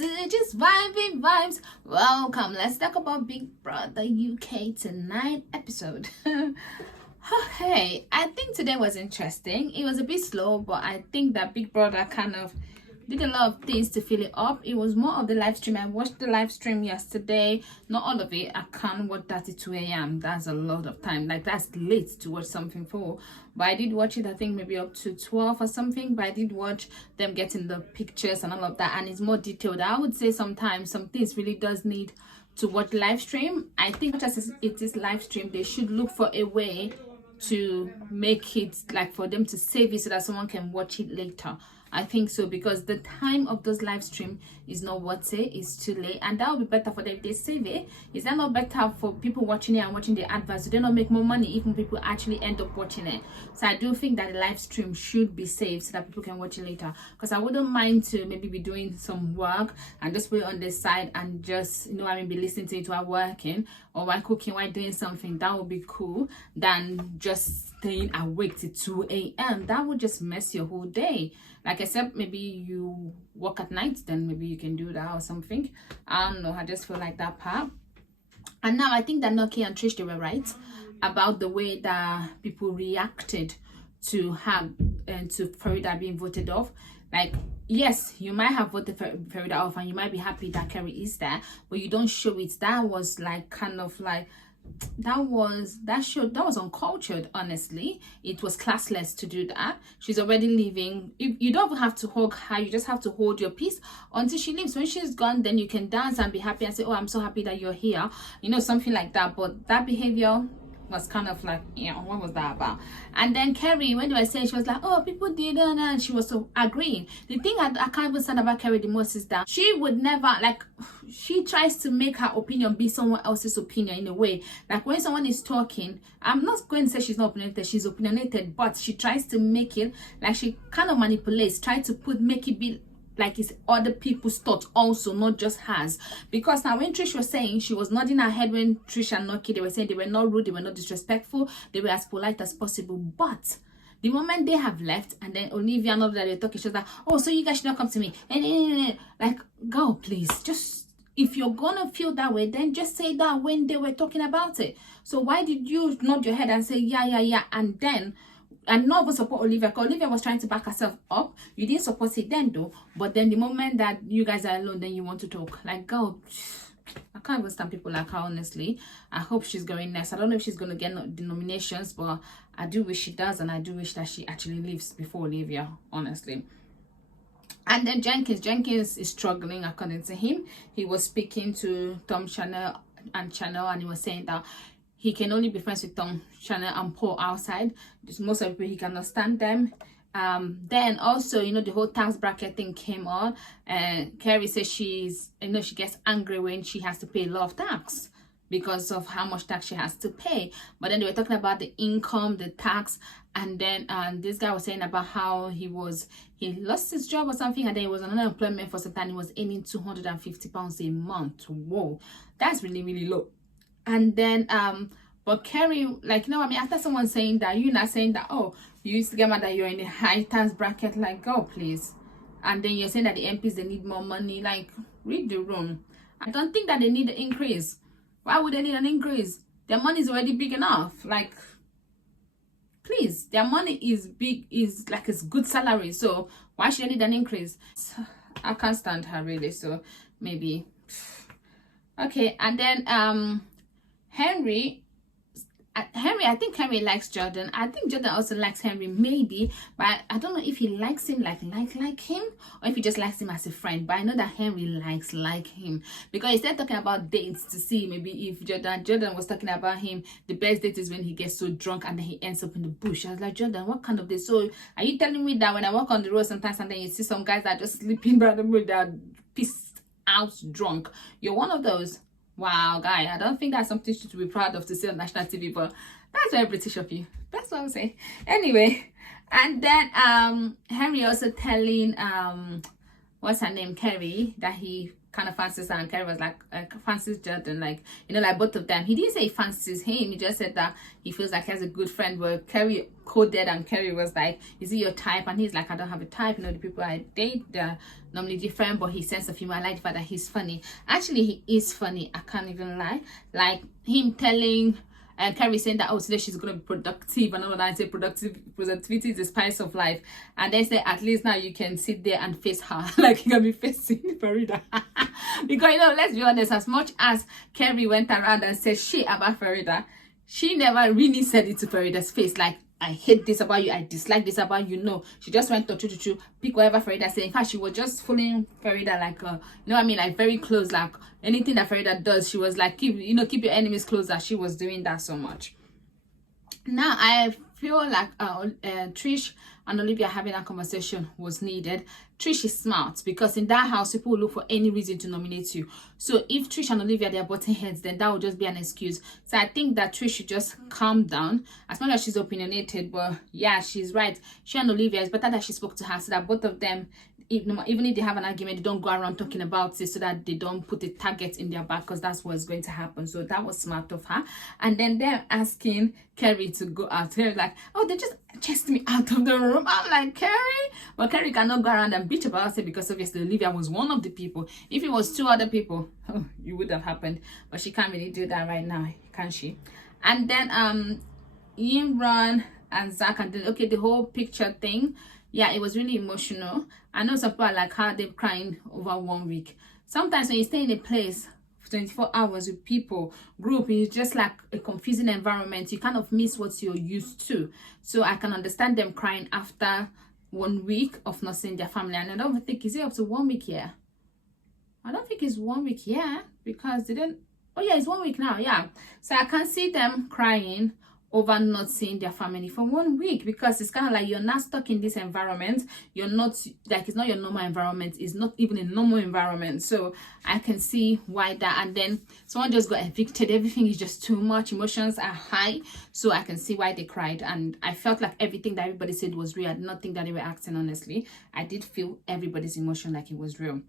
to Just Vibing Vibes. Welcome. Let's talk about Big Brother UK tonight episode. Okay, I think today was interesting. It was a bit slow, but I think that Big Brother kind of did a lot of things to fill it up. It was more of the live stream. I watched the live stream yesterday, not all of it. I can't watch that at 2 a.m. That's a lot of time, like that's late to watch something for, but I did watch it, I think maybe up to 12 or something. But I did watch them getting the pictures and all of that, and it's more detailed. I would say sometimes some things really does need to watch live stream. I think just as it is live stream, they should look for a way to make it like for them to save it so that someone can watch it later. I think so, because the time of those live stream is not worth it. It's too late, and that would be better for them if they save it. Is that not better for people watching it and watching the adverts? Do they not make more money if people actually end up watching it? So I do think that the live stream should be saved so that people can watch it later, because I wouldn't mind to maybe be doing some work and just put it on the side and just, you know, I mean, be listening to it while working or while cooking, while doing something. That would be cool than just staying awake till 2 a.m. That would just mess your whole day. Like, except maybe you work at night, then maybe you can do that or something. I don't know, I just feel like that part. And now I think that Noki and Trish, they were right about the way that people reacted to her and to Farida being voted off. Like, yes, you might have voted Farida off and you might be happy that Kerry is there, but you don't show it. That was like kind of like that was uncultured. Honestly, it was classless to do that. She's already leaving. You don't have to hug her, you just have to hold your peace until she leaves. When she's gone, then you can dance and be happy and say, oh, I'm so happy that you're here, you know, something like that. But that behavior was kind of like, you know, what was that about? And then Kerry, when they were saying, she was like, oh, people did, and she was so agreeing. The thing I can't even stand about Kerry the most is that she would never, like, she tries to make her opinion be someone else's opinion in a way. Like, when someone is talking, I'm not going to say she's not opinionated, she's opinionated, but she tries to make it like she kind of manipulates, try to make it be like it's other people's thoughts also, not just hers. Because now when Trish was saying, she was nodding her head when Trish and Noki, they were saying they were not rude, they were not disrespectful, they were as polite as possible. But the moment they have left, and then Olivia and all that, they're talking, she was like, oh, so you guys should not come to me. And like, girl, please, just, if you're gonna feel that way, then just say that when they were talking about it. So why did you nod your head and say yeah, and not even support Olivia? Because Olivia was trying to back herself up. You didn't support it then though, but then the moment that you guys are alone, then you want to talk. Like, girl, I can't even stand people like her, honestly. I hope she's going next. I don't know if she's going to get the nominations, but I do wish she does, and I do wish that she actually leaves before Olivia, honestly. And then Jenkins is struggling, according to him. He was speaking to Tom Chanel, and he was saying that he can only be friends with Tom Chanel and Paul outside. Just most of the people, he cannot stand them. Then also, you know, the whole tax bracket thing came on, and Kerry says she's, you know, she gets angry when she has to pay a lot of tax because of how much tax she has to pay. But then they were talking about the income, the tax, and then this guy was saying about how he lost his job or something, and then he was on unemployment for some time. He was earning £250 a month. Whoa, that's really, really low. And then but Kerry, like, you know what I mean, after someone saying that, you're not saying that, oh, you used to get mad that you're in a high tax bracket, like, go please. And then you're saying that the MPs, they need more money. Like, read the room. I don't think that they need an increase. Why would they need an increase? Their money is already big enough. Like, please, their money is big, is like it's good salary, so why should they need an increase? I can't stand her, really. So maybe okay. And then Henry, I think Henry likes Jordan. I think Jordan also likes Henry, maybe, but I don't know if he likes him like him, or if he just likes him as a friend. But I know that Henry likes him, because he started talking about dates to see maybe if Jordan was talking about him. The best date is when he gets so drunk and then he ends up in the bush. I was like, Jordan, what kind of date? So are you telling me that when I walk on the road sometimes and then you see some guys that are just sleeping by the road, that are pissed out drunk? You're one of those? Wow, guy, I don't think that's something to be proud of to say on national TV, but that's very British of you. That's what I'm saying. Anyway, and then Henry also telling what's her name, Kerry, that he kind of fancies her, and Kerry was like fancies Jordan, like, you know, like both of them. He didn't say he fancies him, he just said that he feels like he has a good friend. But Kerry coded, and Kerry was like, is he your type? And he's like, I don't have a type, you know, the people I date, they're normally different. But his sense of humor, I like the fact that he's funny. Actually, he is funny, I can't even lie. Like him telling and Kerry saying that, oh, today she's going to be productive, and all that. I say productivity is the spice of life. And they say, at least now you can sit there and face her like you can be facing Farida. Because, you know, let's be honest, as much as Kerry went around and said shit about Farida, she never really said it to Farida's face, like, I hate this about you, I dislike this about you. No, she just went to pick whatever Farida said. In fact, she was just following Farida like, you know what I mean, like very close. Like anything that Farida does, she was like, keep your enemies closer. She was doing that so much. Now I feel like Trish and Olivia having a conversation was needed. Trish is smart, because in that house people will look for any reason to nominate you. So if Trish and Olivia, they are butting heads, then that would just be an excuse. So I think that Trish should just calm down, as much as she's opinionated. But yeah, she's right. She and Olivia, it's better that she spoke to her, so that both of them, even if they have an argument, they don't go around talking about it, so that they don't put a target in their back, because that's what's going to happen. So that was smart of her. And then they're asking Kerry to go out. Kerry's like, oh, they just chased me out of the room. I'm like, Kerry? Well, Kerry cannot go around and bitch about it, because obviously Olivia was one of the people. If it was two other people, oh, it would have happened. But she can't really do that right now, can she? And then Imran and Zach, and then, okay, the whole picture thing, yeah, it was really emotional. I know some people are like, how they're crying over 1 week. Sometimes when you stay in a place for 24 hours with people, group, it's just like a confusing environment. You kind of miss what you're used to. So I can understand them crying after 1 week of not seeing their family. And I don't think, is it up to 1 week here? I don't think it's 1 week here, because they didn't. Oh yeah, it's 1 week now. Yeah, so I can see them crying over not seeing their family for 1 week, because it's kind of like you're not stuck in this environment. You're not, like, it's not your normal environment. It's not even a normal environment. So I can see why that. And then someone just got evicted. Everything is just too much. Emotions are high. So I can see why they cried. And I felt like everything that everybody said was real. I did not think that they were acting honestly. I did feel everybody's emotion like it was real.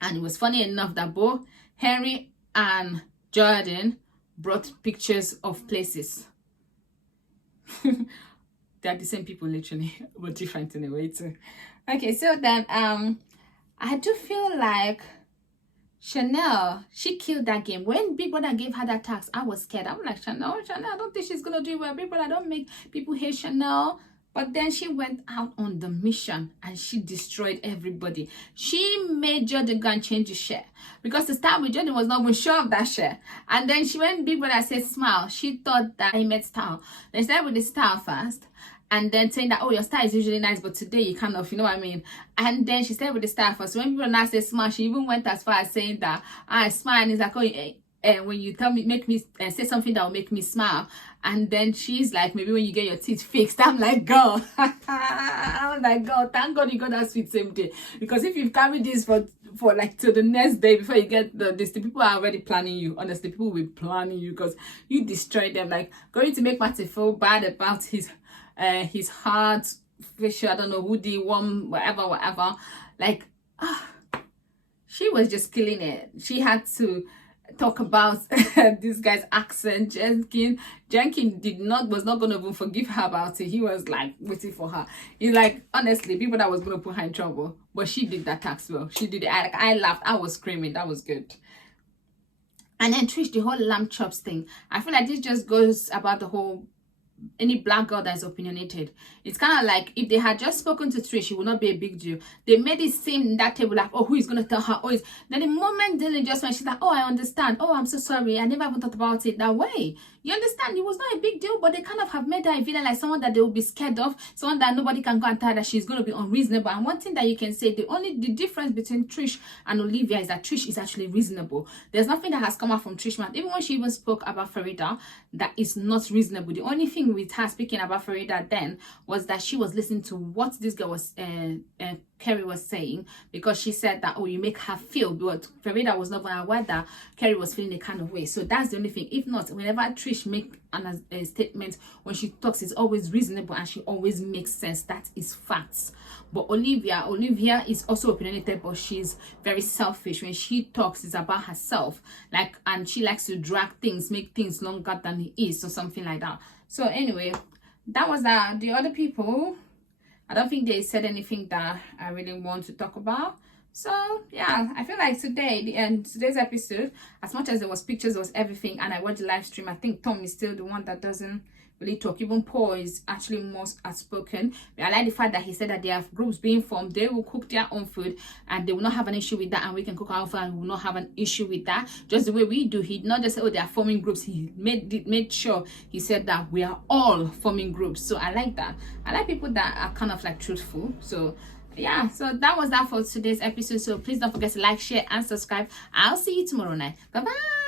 And it was funny enough that both Henry and Jordan brought pictures of places. They're the same people literally, but different in a way too. Okay, so then I do feel like Chanel, she killed that game. When Big Brother gave her that tax, I was scared. I'm like, Chanel, I don't think she's gonna do well. Big Brother don't make people hate Chanel. But then she went out on the mission and she destroyed everybody. She made Jordan go and change his share, because to start with, Jordan was not even sure of that share. And then she went, Big Brother said smile, she thought that he meant style. They started with the style first, and then saying that, oh, your style is usually nice, but today you kind of, you know what I mean. And then she started with the style first. When people now say smile, she even went as far as saying that I smile, and it's like, oh, when you tell me, make me say something that will make me smile. And then she's like, maybe when you get your teeth fixed. I'm like, girl, I'm like, girl, thank God you got that sweet same day. Because if you've carried this for like to the next day before you get this, the people are already planning you. Honestly, people will be planning you, because you destroyed them. Like, going to make Martin feel bad about his heart facial, I don't know, hoodie, warm, whatever. Like, she was just killing it. She had to talk about this guy's accent. Jenkins was not gonna even forgive her about it. He was like waiting for her. He's like, honestly, people that was gonna put her in trouble, but she did that tax well. She did it. I laughed. I was screaming. That was good. And then Trish, the whole lamb chops thing. I feel like this just goes about the whole, any black girl that is opinionated. It's kind of like if they had just spoken to Trish, it would not be a big deal. They made it seem in that table like, oh, who is going to tell her? Oh, then the moment Dylan just went, she's like, oh, I understand. Oh, I'm so sorry. I never even thought about it that way. You understand? It was not a big deal, but they kind of have made her a villain, like someone that they will be scared of, someone that nobody can go and tell her that she's going to be unreasonable. And one thing that you can say, the difference between Trish and Olivia is that Trish is actually reasonable. There's nothing that has come out from Trish mouth, even when she even spoke about Farida, that is not reasonable. The only thing with her speaking about Farida then was that she was listening to what this girl was Kerry was saying, because she said that, oh, you make her feel, but Farida was not aware that Kerry was feeling a kind of way. So that's the only thing. If not, whenever Trish make a statement, when she talks, it's always reasonable and she always makes sense. That is facts. But Olivia is also opinionated, but she's very selfish. When she talks, it's about herself, like, and she likes to drag things, make things longer than it is, or something like that. So anyway, that was that. The other people, I don't think they said anything that I really want to talk about. So yeah, I feel like today's episode, as much as there was pictures, there was everything, and I watched the live stream, I think Tom is still the one that doesn't really talk. Even Paul is actually most outspoken. I like the fact that he said that there are groups being formed, they will cook their own food and they will not have an issue with that, and we can cook our food and we will not have an issue with that, just the way we do. He did not just say, oh, they are forming groups. He made sure he said that we are all forming groups. So I like that. I like people that are kind of like truthful. So yeah, so that was that for today's episode. So please don't forget to like, share and subscribe. I'll see you tomorrow night. Bye bye.